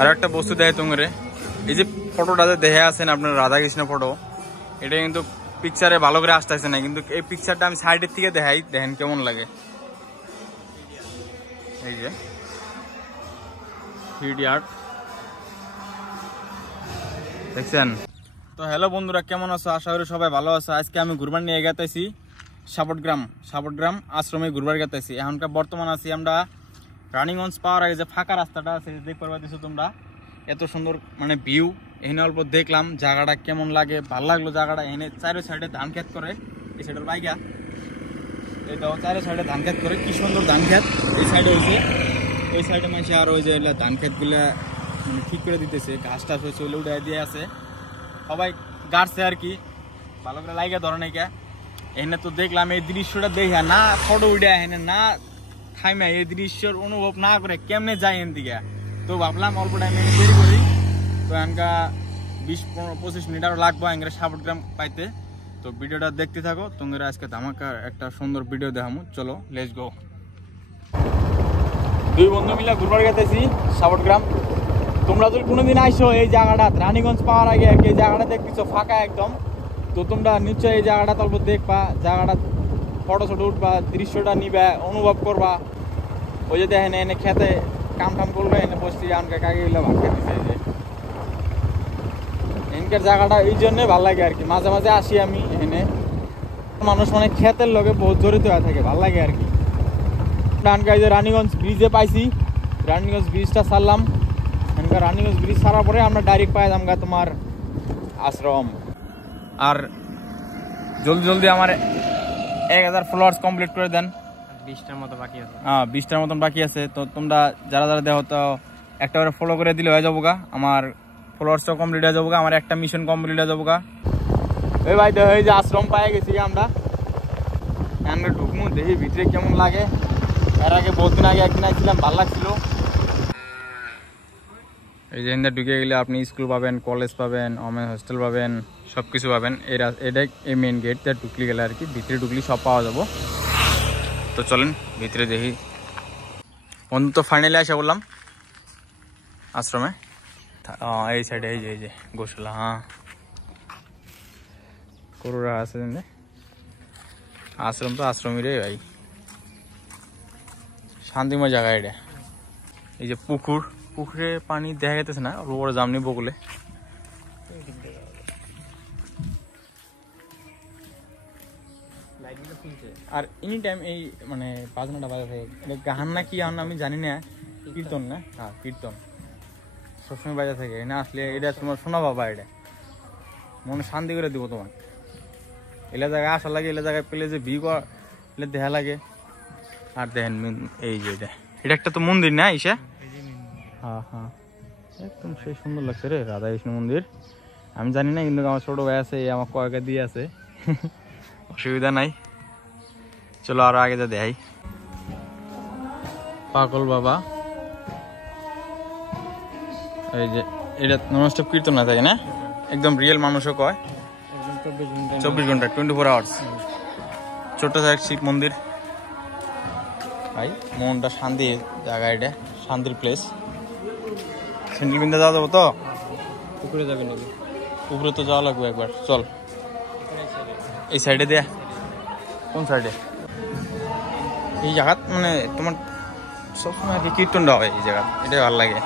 আর একটা বস্তু দেখে তোমরে, এই যে ফটোটাতে দেখে আছেন আপনার রাধাকৃষ্ণ ফটো, এটা কিন্তু পিকচারে ভালো করে আসতেছে না, কিন্তু এই পিকচারটা আমি সাইডের থেকে দেখাই, দেখেন কেমন লাগে। এই যে 3D আর্ট দেখছেন তো। হ্যালো বন্ধুরা, কেমন আছো? আশা করি সবাই ভালো আছো। আজকে আমি ঘুরবার নিয়ে গেতেছি সাপটগ্রাম আশ্রমে ঘুরবার গেতেছি। এখনকার বর্তমান আছি আমরা রানীগঞ্জ পাওয়ার আগে যে ফাঁকা রাস্তাটা আছে দেখতে পাচ্ছ তোমরা, এত সুন্দর মানে ভিউ। এখানে অল্প দেখলাম জায়গাটা কেমন লাগে, ভালো লাগলো জায়গাটা। এখানে চারো সাইডে ধান খেত করে, এই সাইডের বাইকা এটাও চারো সাইডে ধান খেত করে, কি সুন্দর ধান খেত। এই সাইডে হয়েছে, ওই সাইডে মাসে আর ওই যে ধান খেতগুলা মানে ঠিক করে দিতেছে, ঘাস টাস হয়েছে ওগুলো উঠে দিয়ে আছে, সবাই গাড়ছে আর কি, ভালো করে লাইগা ধরনের কে। এখানে তো দেখলাম এই দৃশ্যটা দেখা না ফটো উঠে এখানে না থাইমা এই দৃশ্যের অনুভব না করে কেমনে যায় এখান থেকে। তো ভাবলাম অল্প টাইমে দেরি করি, তো এখানকার 20-25 মিনিট আরও লাগবো এখানে সাপটগ্রাম পাইতে। তো ভিডিওটা দেখতে থাকো তোমরা, আজকে ধামাকার একটা সুন্দর ভিডিও দেখামু। চলো লেটস গো। দুই বন্ধু মিলে ঘুরবার গেতেছি সাপটগ্রাম। তোমরা যদি কোনোদিন আইসো এই জায়গাটা রানীগঞ্জ পাওয়ার আগে আর কি, এই জায়গাটা দেখতেছো ফাঁকা একদম, তো তোমরা নিশ্চয়ই এই জায়গাটা তল্প দেখবা, জায়গাটা ফটো ছটো উঠবা, দৃশ্যটা নিবা, অনুভব করবা। ওই যে দেখেন এনে খেতে কাম টাম করবে, এনে বসছি আমাকে কাকে গেলে ভাত খেতেছে। যে এনকার জায়গাটা এই জন্যই ভালো লাগে আর কি, মাঝে মাঝে আসি আমি এনে। মানুষ মানে খেতের লগে বহুত জড়িত হয়ে থাকে, ভালো লাগে আর কি। ডানকাই যে রানীগঞ্জ ব্রিজে পাইছি, রানীগঞ্জ ব্রিজটা ছাড়লাম। এনকার রানীগঞ্জ ব্রিজ ছাড়ার পরে আমরা ডাইরেক্ট পাই যাম তোমার আশ্রম। আর জলদি জলদি আমার 1000 ফলোয়ার্স কমপ্লিট করে দেন। 20টার মতো বাকি আছে। 20টার মতন বাকি আছে। তো তোমরা যারা যারা দেখো তো একটা করে ফলো করে দিলে হয়ে যাবো গা, আমার ফলোয়ার্সটাও কমপ্লিট হয়ে যাবো গা, আমার একটা মিশন কমপ্লিট হয়ে যাবো গা। ওই ভাই দেখো এই যে আশ্রম পায়ে গেছি আমরা, আমরা ঢুকমু দেখি ভিতরে কেমন লাগে। এর আগে বহুত দিন আগে একদিন আসছিলাম, ভালো লাগছিল। এই যে এখানে ঢুকে গেলে আপনি স্কুল পাবেন, কলেজ পাবেন, ওমেন হোস্টেল পাবেন, সব কিছু পাবেন। এটা এই মেন গেটটা ঢুকলি গেলে আর কি, ভিতরে ঢুকলি সব পাওয়া যাবো। তো চলেন ভিতরে দেখি। বন্ধু তো ফাইনালি আসা বললাম আশ্রমে, এই সাইডে এই যে গোশালা, হ্যাঁ গরুরা আছে। আশ্রম তো আশ্রমই রে ভাই, শান্তিময় জায়গা এটা। এই যে পুকুরে পানি দেখা যেতেছে না, ওর জামনি বকুলে। আর এনি টাইম এই মানে বাজনাটা বাজা থাকে, গান না কি গান আমি জানি না, কীর্তন না, হ্যাঁ কীর্তন সবসময় বাজা থাকে। না আসলে এটা তোমার শোনা বাবা, এটা মনে শান্তি করে দিব তোমার। এলা জায়গায় আসা লাগে, এলা জায়গায় পেলে যে এলে দেখা লাগে। আর দেখেন এই যে এটা একটা তো মন্দির না ইসা, হ্যাঁ হ্যাঁ একদম সেই সুন্দর লাগছে রে, রাধাকৃষ্ণ মন্দির। আমি জানি না, কিন্তু আমার ছোট ভাই আছে, আমার কয়েকটা দিয়ে আছে, অসুবিধা নাই। চলো আরো আগে যা দেখাই। পাগল বাবা, এই যে এটা ননস্টপ কীর্তন না থাকে না, একদম রিয়েল মানুষও কয় 24 ঘন্টা 24 আওয়ার্স। ছোট্ট শিব মন্দির ভাই, মনটা শান্তি জায়গা, এটা শান্তির প্লেস। সিঙ্গেল বিন্দা যাওয়া যাবো তো? উপরে যাবে নাকি? উপরে তো যাওয়া লাগবে একবার, চল। এই সাইডে দেয়া, কোন সাইডে? এই জায়গা মানে তোমার সবসময় আর কি কীর্তনটা হয় এই জায়গা, এটাই ভালো লাগে।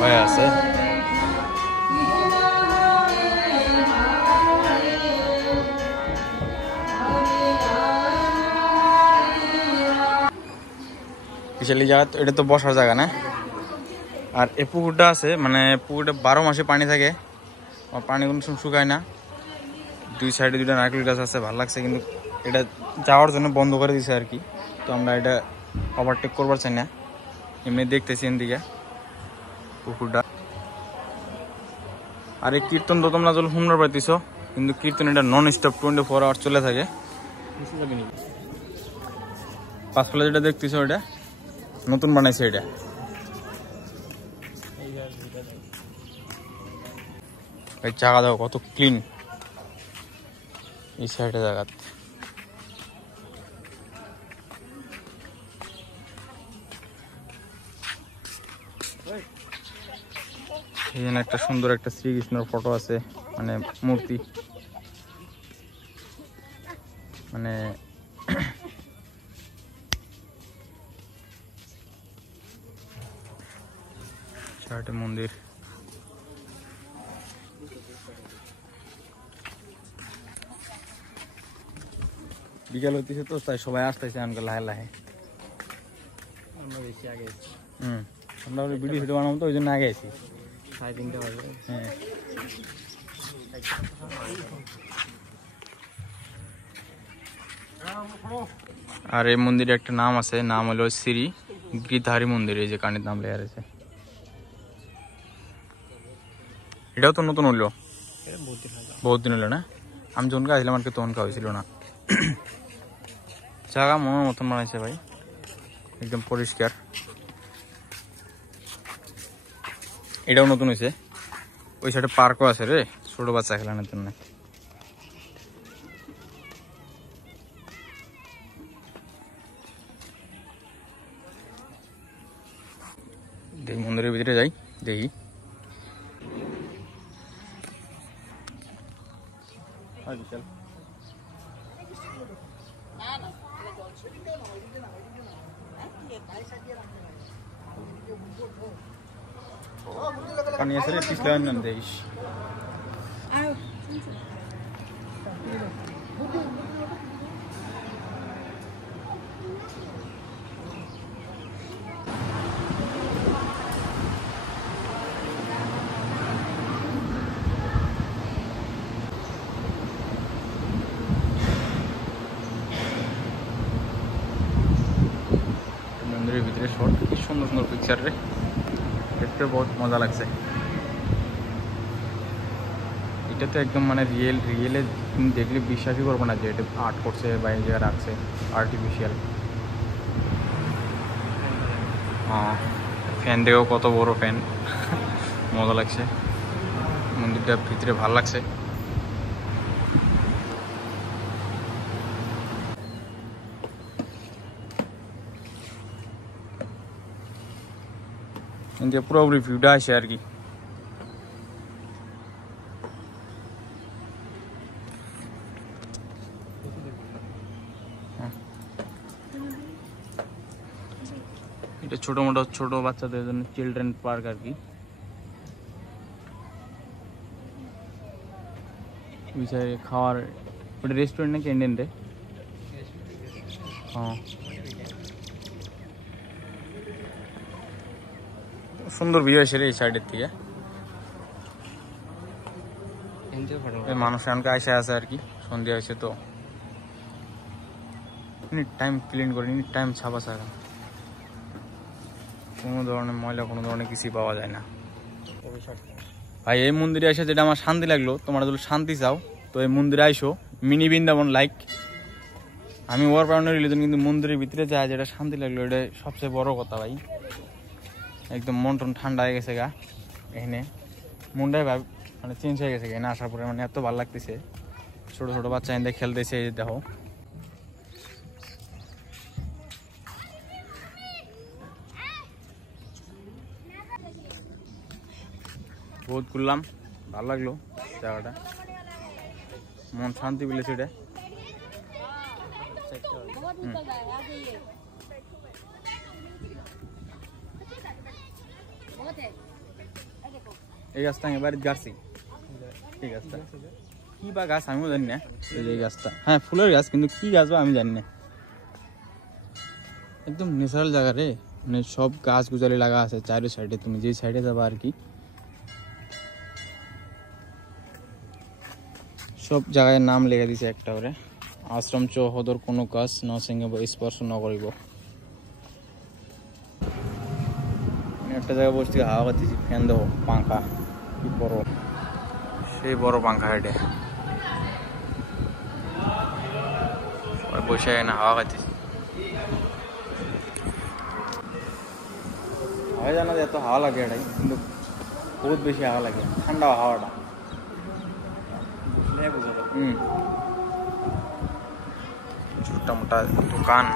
হয়ে আছে বিশালি জায়গা, এটা তো বসার জায়গা না। আর এই পুকুরটা আছে, মানে পুকুরটা 12 মাসে পানি থাকে, পানি কোনো সময় শুকায় না। দুই সাইডে 2টা নারকেল গাছ আছে, ভালো লাগছে। কিন্তু এটা যাওয়ার জন্য বন্ধ করে দিছে আর কি, তো আমরা এটা ওভারটেক করবার চাই না, এমনি দেখতেছি এদিকে পুকুরটা। আর এই কীর্তন তো তোমরা যখন শুনতে পাইতেছ, কিন্তু কীর্তন এটা নন স্টপ 24 আওয়ার চলে থাকে। পাঁচপালা যেটা দেখতেছ এটা নতুন বানাইছে, এটা এই জায়গা দেখো কত ক্লিন। এই সাইডে জায়গা এখানে একটা সুন্দর একটা শ্রীকৃষ্ণর ফটো আছে, মানে মূর্তি, মানে সাইডে মন্দির। বিকাল হইতেছে তো তাই সবাই আসতেছে আমাকে লাহে লাহে। আমরা বেশি আগে আমরা ভিডিও ভিডিও বানাবো তো ওই জন্য আগে আছি। 3:30 বাজে। হ্যাঁ আর এই মন্দিরে একটা নাম আছে, নাম হলো শ্রী গিরধারী মন্দির। এই যে কানের নাম লেখা আছে, এটাও তো নতুন হইলো, বহুত দিন হলো না? আমি যখন আসলাম আর কি তখন হয়েছিল না। জায়গা মনের মতন বানাইছে ভাই, একদম পরিষ্কার। এটাও নতুন হয়েছে। ওই সাইডে পার্কও আছে রে, ছোট বাচ্চা খেলানোর জন্য। দেখি মন্দিরের ভিতরে যাই, দেখি। পানি আছে রে, পিছলে না দেখিস। মন্দিরের ভিতরে শর্ট, কি সুন্দর সুন্দর পিকচার রে, দেখতে বহুত মজা লাগছে। এটা তো একদম মানে রিয়েলে তুমি দেখলে বিশ্বাসই করবো না যে এটা আর্ট করছে বা এই জায়গায় রাখছে, আর্টিফিশিয়াল। হ্যাঁ, ফ্যান দেখেও কত বড় ফ্যান, মজা লাগছে। মন্দিরটা ভিতরে ভালো লাগছে। ইন্ডিয়া পুরোপুরি ভিউটা আসে আর কি। এটা ছোট বাচ্চাদের জন্য চিলড্রেন পার্ক আর কি। খাওয়ার ওটা রেস্টুরেন্ট না ক্যান্টিন রে? হ্যাঁ, সুন্দর ভিউ আসে রে এই সাইডের থেকে। মানুষ এমনকি আসে আছে আর কি, সন্ধ্যা হয়েছে তো টাইম ক্লিন করে টাইম ছাপা ছাড়া কোনো ধরনের ময়লা, কোনো ধরনের কিছুই পাওয়া যায় না ভাই। এই মন্দিরে এসে যেটা আমার শান্তি লাগলো, তোমরা যদি শান্তি চাও তো এই মন্দিরে আইসো। মিনি বৃন্দাবন লাইক, আমি ওয়ার প্রাউন্ডের রিলিজন, কিন্তু মন্দিরের ভিতরে যায় যেটা শান্তি লাগলো এটা সবচেয়ে বড় কথা ভাই। একদম মন টন ঠান্ডা হয়ে গেছে গা, এখানে মনটাই মানে চেঞ্জ হয়ে গেছে এখানে আসার পরে, মানে এত ভালো লাগতেছে। ছোট ছোট বাচ্চা এখানে খেলতেছে, এই দেখো। বহুত ঘুরলাম, ভালো লাগলো জায়গাটা, মন শান্তি পেলে সেটা। এই গাছটা আমি বাড়িতে গাছি, এই গাছটা কি বা গাছ আমিও জানি না। এই গাছটা হ্যাঁ ফুলের গাছ, কিন্তু কি গাছ বা আমি জানি না। একদম ন্যাচারাল জায়গা রে, মানে সব গাছ গুজালি লাগা আছে চারি সাইডে, তুমি যেই সাইডে যাবা আর কি সব জায়গায় নাম লেখা দিছে একটা করে। আশ্রম চৌহদর কোনো কাজ ন সঙ্গে স্পর্শ ন করিব। একটা জায়গায় বসে থেকে হাওয়া খাচ্ছি, ফ্যান দেবো, পাঙ্খা কি বড়, সেই বড় পাঙ্খা এটা, সবাই বসে এখানে হাওয়া খাচ্ছি। হাওয়া জানা যে এত হাওয়া লাগে এটাই, কিন্তু বহুত বেশি হাওয়া লাগে, ঠান্ডা হাওয়াটা। মোটা মোটা দোকান।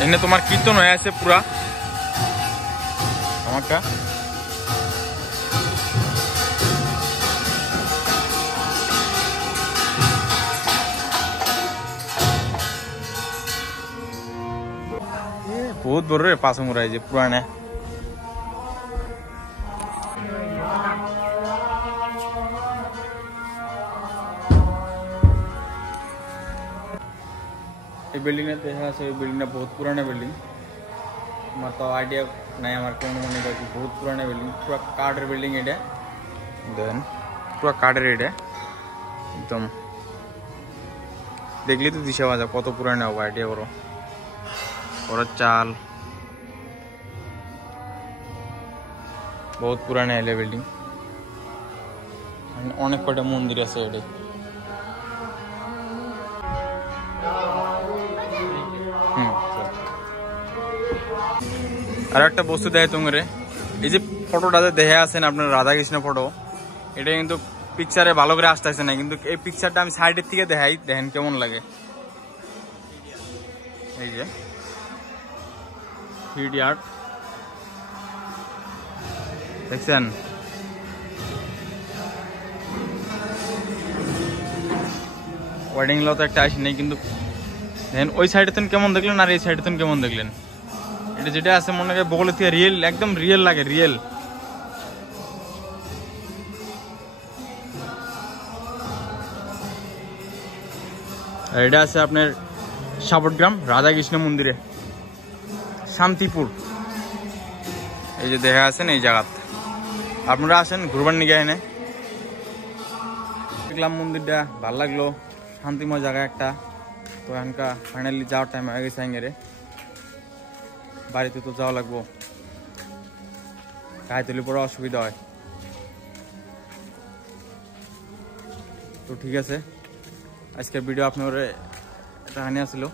এখানে তোমার কীর্তন হয়ে আছে পুরা আমারটা। बहुत बड़ रे पास मुराई जे पुराने এই বিল্ডিং এ দেখা আছে। এই বিল্ডিংটা বহুত পুরানো বিল্ডিং, আমার তো আইডিয়া নাই, আমার কোনো মনে হয় কি বহুত পুরানো বিল্ডিং, পুরো কাঠের বিল্ডিং। এটা দেন পুরো কাঠের, এটা একদম দেখলি তো দিশা বাজা কত পুরানো হবে, আইডিয়া করো। और चाल बहुत पुराने है बिल्डिंग। अनेक कटा मंदिर আছে এডে। আর একটা বস্তু দেখাই তোমারে, এই যে ফটোটাতে দেখা আছেন আপনার রাধা কৃষ্ণ ফটো, এটা কিন্তু পিকচারে ভালো করে আসতেছে না, কিন্তু এই পিকচারটা আমি সাইডের থেকে দেখাই, দেখেন কেমন লাগে। এই যে 3D আর্ট দেখছেন, ওয়েডিং ল তো একটা আসি নাই, কিন্তু দেখেন ওই সাইডে তো কেমন দেখলেন আর এই সাইডে তো কেমন দেখলেন। এটা যেটা আছে মনে হয় বগলে থেকে রিয়েল, একদম রিয়েল লাগে, রিয়েল। আর এটা আছে আপনার সাপটগ্রাম রাধাকৃষ্ণ মন্দিরে, শান্তিপুর। এই যে দেখা আছেন এই জায়গা, আপনারা আসেন ঘুরবার নিয়ে এনে। দেখলাম মন্দিরটা ভালো লাগলো, শান্তিময় জায়গা একটা। তো এখানকার ফাইনালি যাওয়ার টাইম হয়ে গেছে, আঙ্গেরে বাড়িতে তো যাওয়া লাগবো, গায়ে তুলে পরে অসুবিধা হয়। তো ঠিক আছে, আজকের ভিডিও আপনার এখানে আসলো,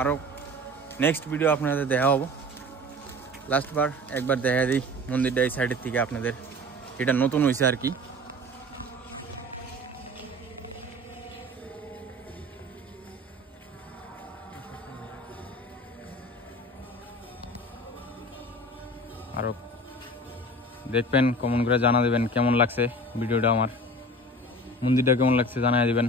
আরো নেক্সট ভিডিও আপনাদের দেখা হবো। লাস্ট বার একবার দেখা দিই মন্দিরটা এই সাইডের থেকে আপনাদের, এটা নতুন হয়েছে আর কি। আরো দেখবেন, কমেন্ট করে জানা দেবেন কেমন লাগছে ভিডিওটা, আমার মন্দিরটা কেমন লাগছে জানাই দিবেন।